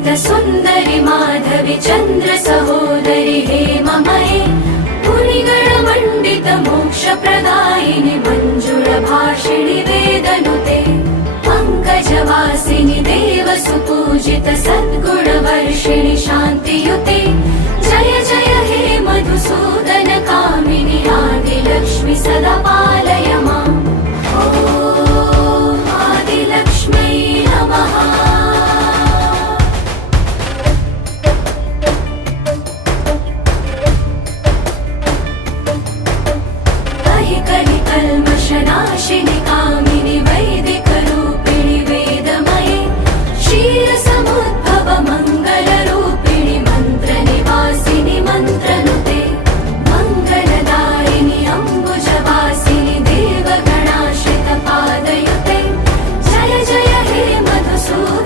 विलसित सुन्दरि माधवि चन्द्र सहोदरि हेममये मुनिगणमण्डित मोक्षप्रदायिनि मञ्जुळभाषिणि वेदनुते पङ्कजवासिनि देवसुपूजित सद्गुणवर्षिणि शान्तियुते